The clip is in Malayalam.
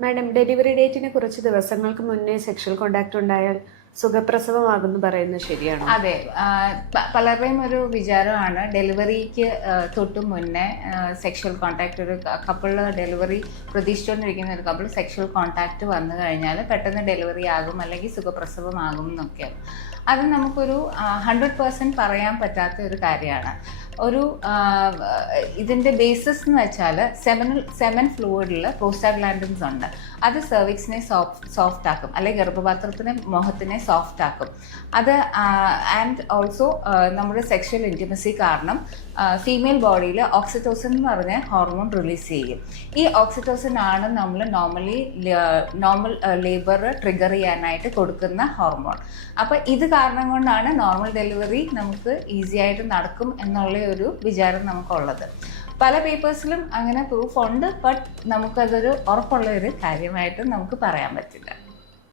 മാഡം ഡെലിവറി ഡേറ്റിന് കുറച്ച് ദിവസങ്ങൾക്ക് മുന്നേ സെക്ഷൽ കോണ്ടാക്ട് ഉണ്ടായാൽ സുഖപ്രസവമാകുന്നു പറയുന്നത് ശരിയാണ്? അതെ. പലരുടെയും ഒരു വിചാരമാണ് ഡെലിവറിക്ക് തൊട്ടു മുന്നേ സെക്ഷൽ കോണ്ടാക്ട് ഒരു കപ്പിൾ ഡെലിവറി പ്രതീക്ഷിച്ചുകൊണ്ടിരിക്കുന്ന ഒരു കപ്പിൾ സെക്ഷൽ കോണ്ടാക്ട് വന്നു കഴിഞ്ഞാൽ പെട്ടെന്ന് ഡെലിവറി ആകും അല്ലെങ്കിൽ സുഖപ്രസവമാകും എന്നൊക്കെ. അത് നമുക്കൊരു ഹൺഡ്രഡ് പേഴ്സന്റ് പറയാൻ പറ്റാത്ത ഒരു കാര്യമാണ്. ഒരു ഇതിന്റെ ബേസിസ് എന്ന് വെച്ചാൽ സെമൻ സെമൻ ഫ്ലൂയിഡിൽ പ്രോസ്റ്റാഗ്ലാൻഡിൻസ് ഉണ്ട്. അത് സെർവിക്സിനെ സോഫ്റ്റ് സോഫ്റ്റ് ആക്കും. അല്ലെങ്കിൽ ഗർഭപാത്രത്തിനെ മുഖത്തിനെ സോഫ്റ്റ് ആക്കും. അത് ആൻഡ് ഓൾസോ നമ്മുടെ സെക്ഷൽ ഇന്റിമസി കാരണം ഫീമെയിൽ ബോഡിയിൽ ഓക്സിറ്റോസിൻ എന്ന് പറഞ്ഞ ഹോർമോൺ റിലീസ് ചെയ്യും. ഈ ഓക്സിറ്റോസിൻ ആണ് നമ്മൾ നോർമലി നോർമൽ ലേബർ ട്രിഗർ ചെയ്യാനായിട്ട് കൊടുക്കുന്ന ഹോർമോൺ അപ്പോൾ ഇത് കാരണം കൊണ്ടാണ് നോർമൽ ഡെലിവറി നമുക്ക് ഈസി ആയിട്ട് നടക്കും എന്നുള്ള ഒരു വിചാരം നമുക്കുള്ളത്. പല പേപ്പേഴ്സിലും അങ്ങനെ പ്രൂഫ് ഉണ്ട് ബട്ട് നമുക്കതൊരു ഉറപ്പുള്ള ഒരു കാര്യമായിട്ട് നമുക്ക് പറയാൻ പറ്റില്ല.